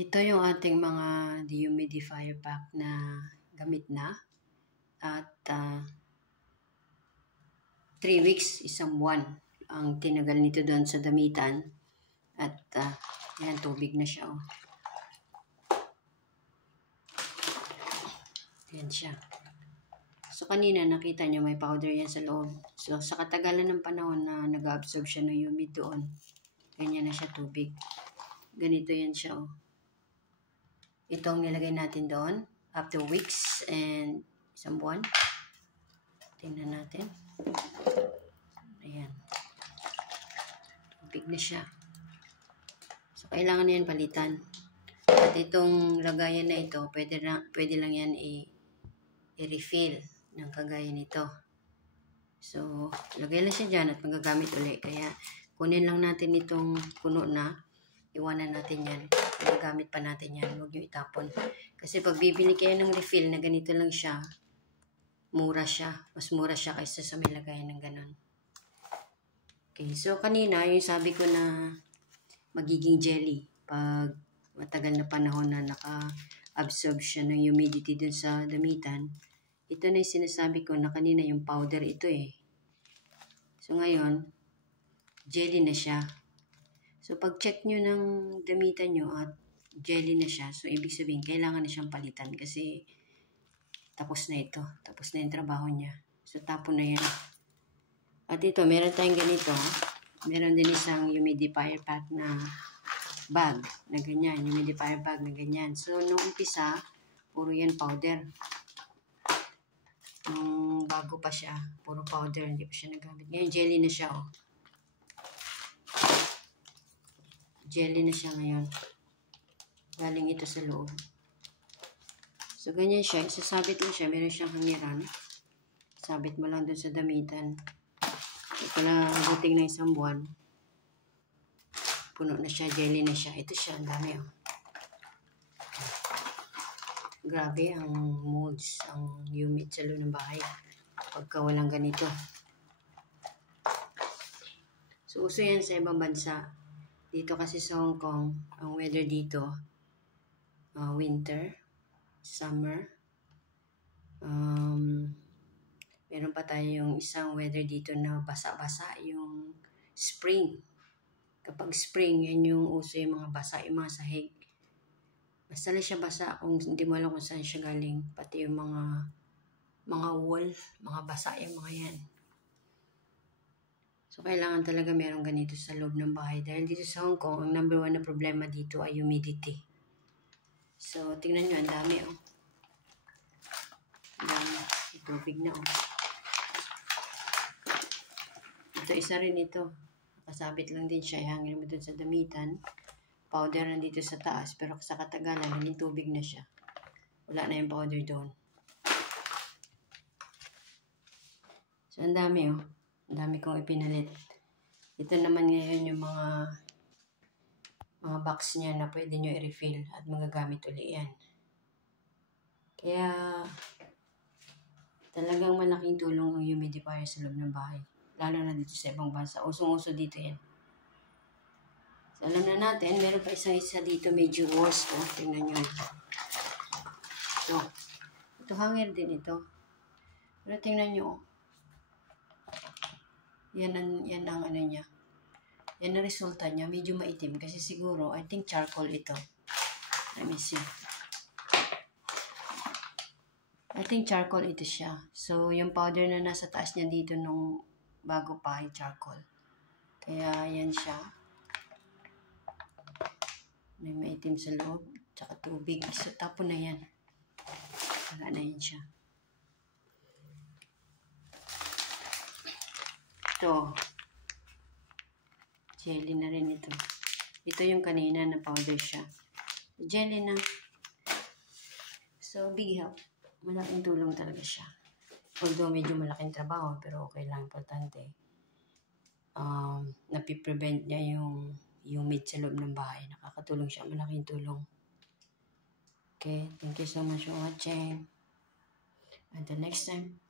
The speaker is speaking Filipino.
Ito yung ating mga dehumidifier pack na gamit na. At 3 weeks, isang buwan ang tinagal nito doon sa damitan. At yan, tubig na siya. Oh. Yan siya. So kanina nakita nyo may powder yan sa loob. So sa katagalan ng panahon na nag-absorb siya ng humid doon, ganyan na siya tubig. Ganito yan siya. Oh. Itong nilagay natin doon after weeks and isang buwan. Tingnan natin. Ayan. Tubig na siya. So kailangan na yan palitan. At itong lagayan na ito, pwede lang yan i-refill ng kagaya nito. So, lagay lang siya dyan at magagamit ulit. Kaya, kunin lang natin itong puno na. Iwanan natin yan. Magagamit pa natin yan. Huwag nyo itapon. Kasi pag bibili kayo ng refill na ganito lang siya, mura siya. Mas mura siya kaysa sa may lagayan ng ganon. Okay, so kanina, yung sabi ko na magiging jelly. Pag matagal na panahon na naka-absorb siya ng humidity dun sa damitan, ito na yung sinasabi ko na kanina yung powder ito eh. So ngayon, jelly na siya. So pag check nyo ng damitan nyo at jelly na siya, so ibig sabihin kailangan na siyang palitan kasi tapos na ito. Tapos na yung trabaho niya. So tapon na yan. At ito, meron tayong ganito. Meron din isang humidifier pack na bag na ganyan, humidifier bag na ganyan. So, nung umpisa, puro yan powder. Nung bago pa siya, puro powder, hindi pa siya nagamit. Ngayon, jelly na siya, oh. Jelly na siya ngayon. Galing ito sa loob. So, ganyan siya. Isasabit mo siya. Meron siyang hangiran. Sabit mo lang dun sa damitan. Ito lang, buting na isang buwan. Puno na siya, jelly na siya. Ito siya, ang dami oh. Grabe ang molds, ang humid sa loob ng bahay. Pagka walang ganito. So, uso yan sa ibang bansa. Dito kasi sa Hong Kong, ang weather dito, winter, summer. Meron pa tayong isang weather dito na basa-basa, yung spring. Kapag spring, yan yung uso yung mga basa, yung mga sahig. Basta lang siya basa kung hindi mo alam kung saan siya galing. Pati yung mga wall, mga basa yung mga yan. So, kailangan talaga meron ganito sa loob ng bahay. Dahil dito sa Hong Kong, ang number 1 na problema dito ay humidity. So, tingnan nyo, ang dami oh. Ang dami. Tubig na oh. Ito, isa rin ito. Nakasabit lang din siya. Ihangin mo dun sa damitan. Powder nandito sa taas. Pero sa katagalan, naging tubig na siya. Wala na yung powder doon. So, ang dami oh. Ang dami kong ipinalit. Ito naman ngayon yung mga box niya na pwede nyo i-refill at magagamit ulit yan. Kaya, talagang malaking tulong ang humidifier sa loob ng bahay. Lalo na dito sa ibang bansa. Usong-uso dito yan. So, alam na natin, meron pa isa dito medyo worse. Oh. Tingnan nyo. Ito hanger din ito. Pero tingnan nyo. Yan ang ano niya. Yan ang resulta niya. Medyo maitim. Kasi siguro, I think charcoal ito. Let me see. I think charcoal ito siya. So, yung powder na nasa taas niya dito nung bago pa ay charcoal. Kaya, yan siya. May maitim sa loob. Tsaka tubig. So, tapon na yan. Wala na yan siya. Ito. Jelly na rin ito. Ito yung kanina na powder siya. Jelly na. So, big help. Malaking tulong talaga siya. Although medyo malaking trabaho, pero okay lang, importante. Napiprevent niya yung humid sa loob ng bahay. Nakakatulong siya, malaking tulong. Okay, thank you so much for watching. Until next time.